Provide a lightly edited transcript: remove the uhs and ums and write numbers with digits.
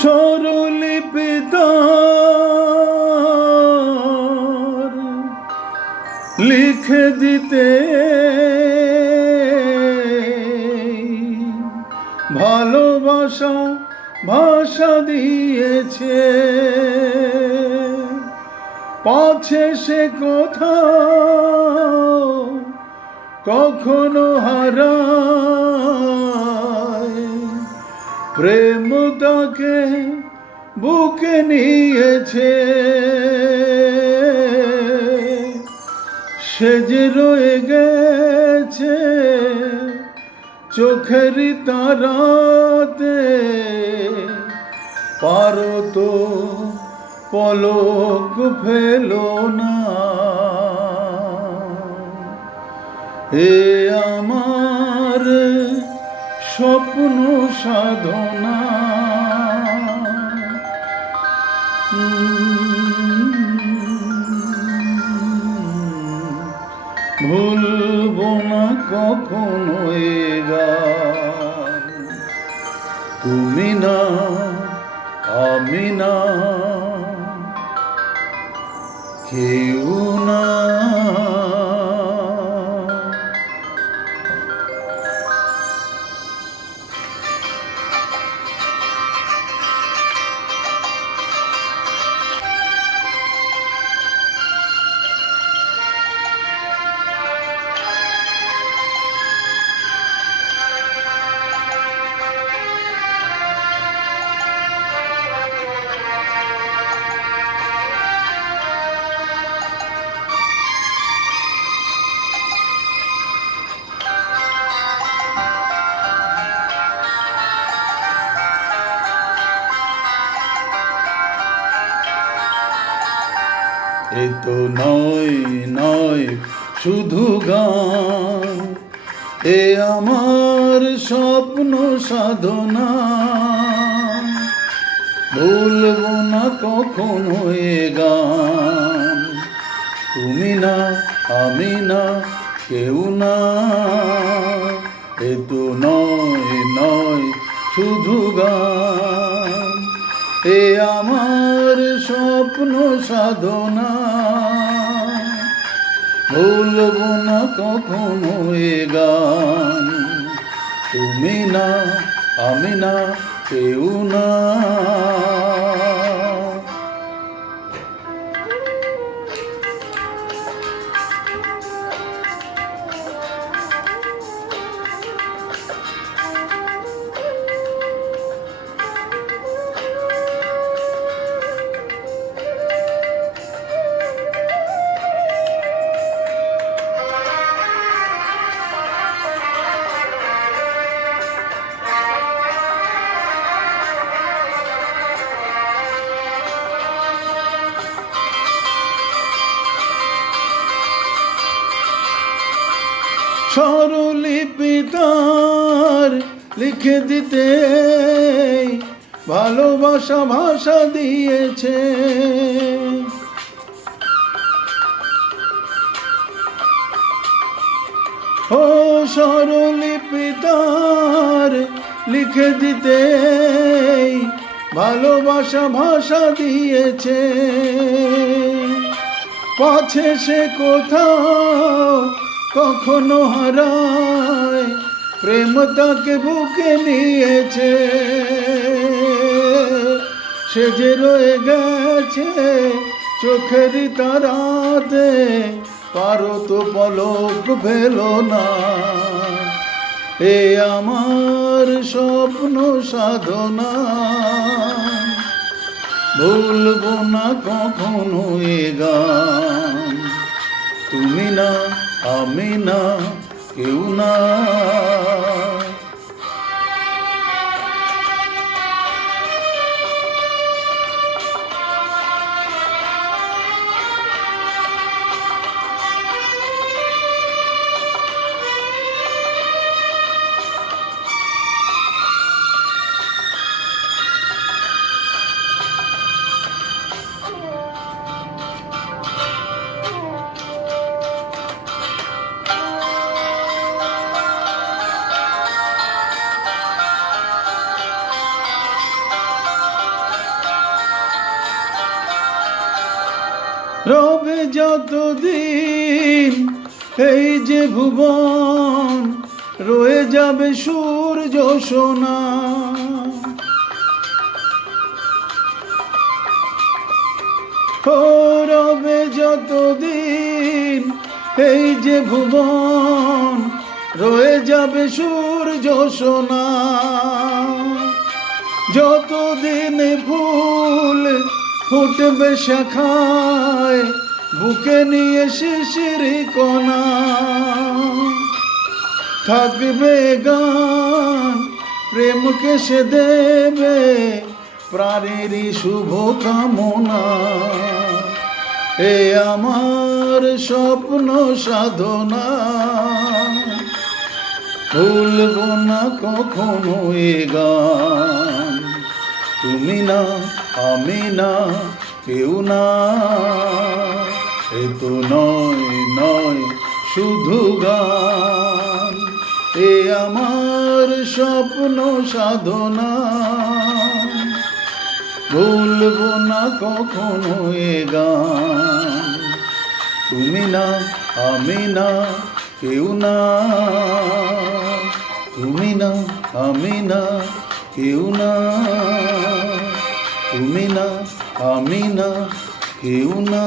স্বরলিপিতার লিখে দিতে ভালোবাসা ভাষা দিয়েছে, পাছে সে কোথাও কখনো হারায়, প্রেম তাকে বুকে নিয়েছে, সে যে রয়ে গেছে চোখের তারাতে, পারো তো পলক ফেলো না। এ আমার স্বপ্ন সাধনা, ভুলবো না কখনো এ গান। তুমি না আমি না কেউ না। এ তো নয় নয় শুধু গান, এ আমার স্বপ্ন সাধনা, ভুলবো না কখনো এ গান। তুমি না আমি না কেউ না, এ তো নয় নয় শুধু গান, এ আমার স্বপ্ন সাধনা, ভুলবো না কখনো এ গান। তুমি না আমি না কেউ না। স্বরলিপিতার লিখে দিতে ভালোবাসা ভাষা দিয়েছে, ও স্বরলিপিতার লিখে দিতে ভালোবাসা ভাষা দিয়েছে, পাছে সে কোথাও কখনো হারায়, প্রেম তাকে বুকে নিয়েছে, সে যে রয়ে গেছে চোখের তারাতে, পারো তো পলক ফেলো না। এ আমার স্বপ্ন সাধনা, ভুলবো না কখনো এ গান। তুমি না আমি না কেউ না। রবে যতদিন এই যে ভুবন, রয়ে যাবে সূর্য সোনা। ও রবে যতদিন এই যে ভুবন, রয়ে যাবে সূর্য সোনা। যতদিন ফুল ফুটবে শাখায়, বুকে নিয়ে শিশির কণা, থাকবে গান প্রেমকে সে দেবে প্রাণেরই শুভ কামনা। এ আমার স্বপ্ন সাধনা, ভুলব না কখনো এ গান। তুমি না, আমি না, কেউ না, এ তো নয় নয় শুধু গান। এ আমার স্বপ্ন সাধনা, ভুলব না কখনো এ গান। তুমি না, আমি না, কেউ না, তুমি না, আমি না, কেউ না, তুমি না, আমি না, কেউ না।